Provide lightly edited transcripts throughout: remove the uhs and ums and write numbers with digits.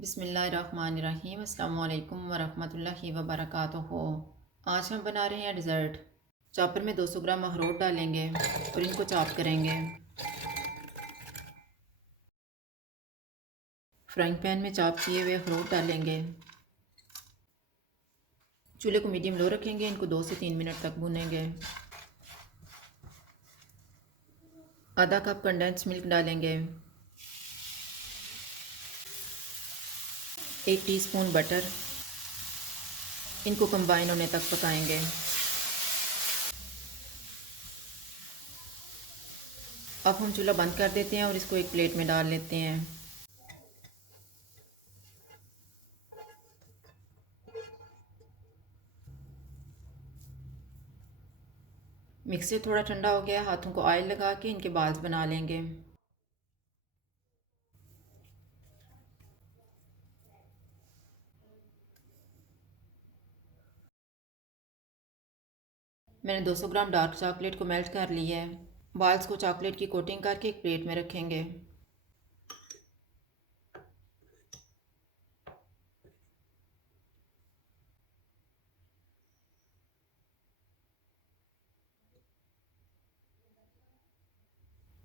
बिस्मिल्लाहिर्रहमानिर्रहीम अस्सलामु अलैकुम वरहमतुल्लाहि वबरकातुहू। आज हम बना रहे हैं डिज़र्ट। चॉपर में 200 ग्राम अखरोट डालेंगे और इनको चॉप करेंगे। फ्राइंग पैन में चॉप किए हुए अखरोट डालेंगे। चूल्हे को मीडियम लो रखेंगे। इनको 2 से 3 मिनट तक भूनेंगे। आधा कप कंडेंस मिल्क डालेंगे। 1 टीस्पून बटर। इनको कंबाइन होने तक पकाएंगे। अब हम चूल्हा बंद कर देते हैं और इसको एक प्लेट में डाल लेते हैं। मिक्सर थोड़ा ठंडा हो गया। हाथों को ऑयल लगा के इनके बाल्स बना लेंगे। मैंने 200 ग्राम डार्क चॉकलेट को मेल्ट कर लिया है। बाल्स को चॉकलेट की कोटिंग करके एक प्लेट में रखेंगे।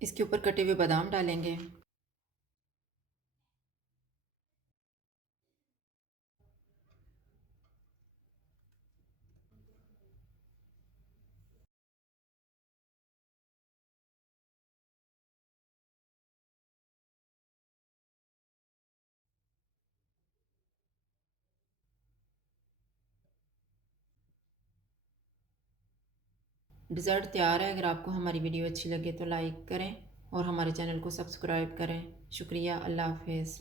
इसके ऊपर कटे हुए बादाम डालेंगे। डिज़र्ट तैयार है। अगर आपको हमारी वीडियो अच्छी लगे तो लाइक करें और हमारे चैनल को सब्सक्राइब करें। शुक्रिया। अल्लाह हाफिज़।